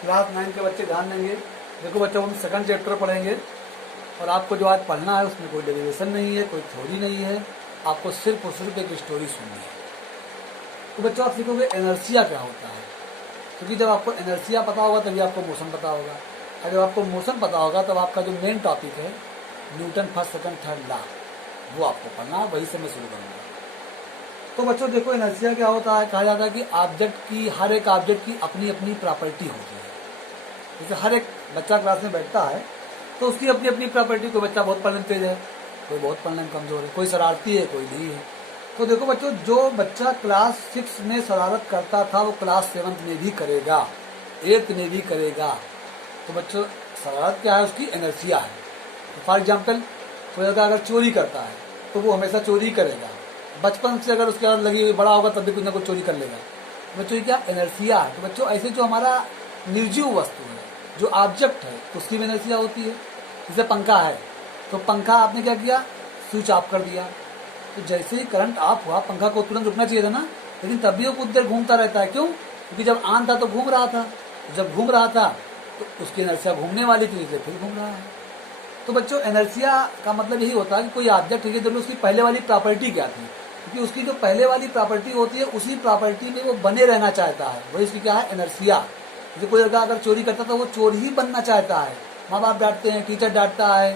Class 9 के बच्चे ध्यान देंगे। देखो बच्चों, हम सेकंड चैप्टर पढ़ेंगे और आपको जो आज पढ़ना है उसमें कोई डेरिवेशन नहीं है, कोई थ्योरी नहीं है, आपको सिर्फ और सिर्फ एक स्टोरी सुननी है। तो बच्चों आप सीखोगे इनर्शिया क्या होता है, क्योंकि जब आपको इनर्शिया पता होगा तभी आपको मोशन पता होगा, और जब आपको मोशन पता होगा तब आपका जो मेन टॉपिक है Newton first second third law वो आपको पढ़ना है। वही से मैं शुरू करूँगा। तो बच्चों देखो, इनर्शिया क्या होता है, कहा जाता है कि ऑब्जेक्ट की, हर एक ऑब्जेक्ट की अपनी अपनी प्रॉपर्टी होती है। जैसे हर एक बच्चा क्लास में बैठता है तो उसकी अपनी अपनी प्रॉपर्टी, कोई बच्चा बहुत पढ़ने में तेज है, कोई बहुत पढ़ने में कमजोर है, कोई शरारती है, कोई नहीं है। तो देखो बच्चों, जो बच्चा क्लास 6 में शरारत करता था वो क्लास 7 में भी करेगा, 8 में भी करेगा। तो बच्चों शरारत क्या है, उसकी इनर्शिया है। तो फॉर एग्जाम्पल, कोई अगर चोरी करता है तो वो हमेशा चोरी करेगा, बचपन से अगर उसके बाद लगी हुई बड़ा होगा तब भी कुछ ना कुछ चोरी कर लेगा। बच्चों क्या इनर्शिया है। तो बच्चों ऐसे जो हमारा निर्जीव वस्तु है, जो ऑब्जेक्ट है, उसकी भी इनर्शिया होती है। जैसे पंखा है, तो पंखा आपने क्या किया, स्विच ऑफ कर दिया, तो जैसे ही करंट ऑफ हुआ पंखा को तुरंत रुकना चाहिए था ना, लेकिन तब भी वो कुछ देर घूमता रहता है। क्यों? क्योंकि जब ऑन था तो घूम रहा था, जब घूम रहा था तो उसकी इनर्शिया घूमने वाली थी, इसलिए फिर घूम रहा है। तो बच्चों इनर्शिया का मतलब यही होता है कि कोई ऑब्जेक्ट है तो उसकी पहले वाली प्रॉपर्टी क्या थी, क्योंकि उसकी जो पहले वाली प्रॉपर्टी होती है उसी प्रॉपर्टी में वो बने रहना चाहता है, वही उसकी क्या है, इनर्शिया। जैसे कोई अगर चोरी करता तो वो चोर ही बनना चाहता है, माँ बाप डांटते हैं, टीचर डांटता है,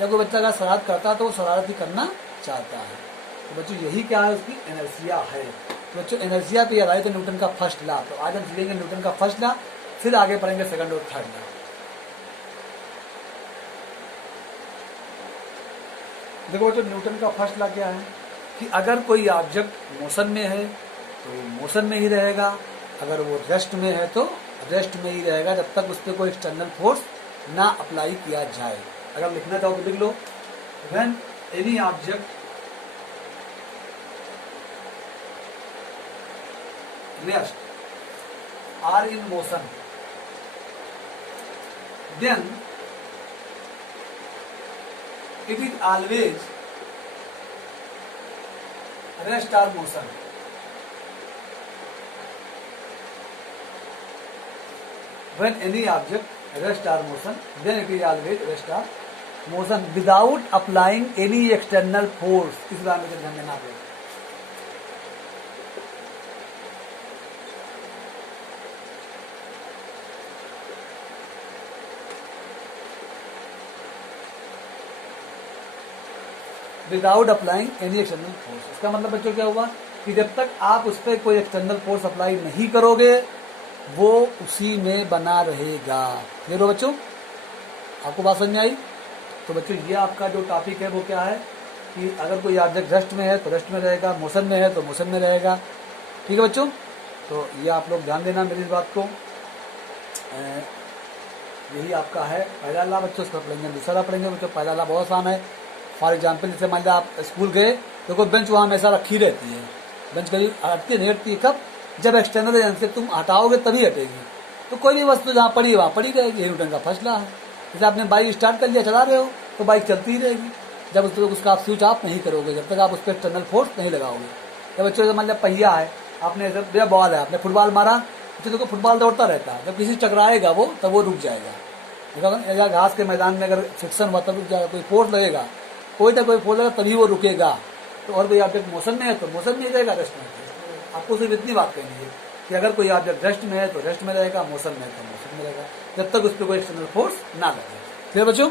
या कोई बच्चा अगर शरारत करता है तो वो शरारत ही करना चाहता है। तो बच्चों यही क्या है, उसकी इनर्शिया है। तो बच्चों इनर्शिया पे याद आए तो न्यूटन का फर्स्ट लॉ। तो आज हम सीखेंगे न्यूटन का फर्स्ट लॉ, फिर आगे पढ़ेंगे सेकंड और थर्ड लॉ। देखो बच्चों, न्यूटन का फर्स्ट लॉ क्या है कि अगर कोई ऑब्जेक्ट मोशन में है तो मोशन में ही रहेगा, अगर वो रेस्ट में है तो रेस्ट में ही रहेगा, जब तक उस पर कोई एक्सटर्नल फोर्स ना अप्लाई किया जाए। अगर लिखना चाहो तो लिख लो, when any object rest are in motion then it is always rest or motion. When any object rest or motion, then it is always rest or motion without applying any external force. इस बार में ध्यान देना पड़ेगा। Without applying any external force. इसका मतलब बच्चों क्या हुआ कि जब तक आप उस पर कोई एक्सटर्नल फोर्स अप्लाई नहीं करोगे वो उसी में बना रहेगा। ये लो बच्चों, आपको बात समझ में आई? तो बच्चों ये आपका जो टॉपिक है वो क्या है कि अगर कोई ऑब्जेक्ट रेस्ट में है तो रेस्ट में रहेगा, मोशन में है तो मोशन में रहेगा। ठीक है बच्चों, तो ये आप लोग ध्यान देना मेरी इस बात को। यही आपका है पहला लॉ बच्चों। इसका पढ़ेंगे, दूसरा पढ़ेंगे बच्चों। पहला लॉ बहुत आसान है। फॉर एग्जाम्पल, जैसे मान लिया आप स्कूल गए तो कोई बेंच वहाँ हमेशा रखी रहती है, बेंच कभी हटती नहीं हटती, कब? जब एक्सटर्नल एजेंसी तुम हटाओगे तभी हटेगी। तो कोई भी वस्तु जहाँ पड़ी है वहाँ पड़ी रहेगी। ये न्यूटन का फर्स्ट लॉ है। जैसे आपने बाइक स्टार्ट कर लिया, चला रहे हो तो बाइक चलती ही रहेगी जब उस पर उसका आप स्विच ऑफ नहीं करोगे, जब तक आप उस पर एक्सटर्नल फोर्स नहीं लगाओगे। जब बच्चों से मान लिया पहिया है, आपने जब बॉल है, आपने फुटबॉल मारा, तो देखो फुटबॉल दौड़ता रहता है, जब किसी टकराएगा वो तब वो रुक जाएगा। देखा, या घास के मैदान में अगर फ्रिक्शन हुआ तब रुक जाएगा, कोई फोर्स लगेगा, कोई ना कोई फोर्स लगेगा तभी वो रुकेगा। तो और कोई ऑब्जेक्ट मोशन में है तो मोशन में ही रहेगा, रेस्ट में रहेगा। आपको सिर्फ इतनी बात कहनी है कि अगर कोई ऑब्जेक्ट रेस्ट में है तो रेस्ट में रहेगा, मोशन में है तो मोशन में रहेगा, जब तक उस पर कोई एक्सटर्नल फोर्स ना लगे। फिर बच्चों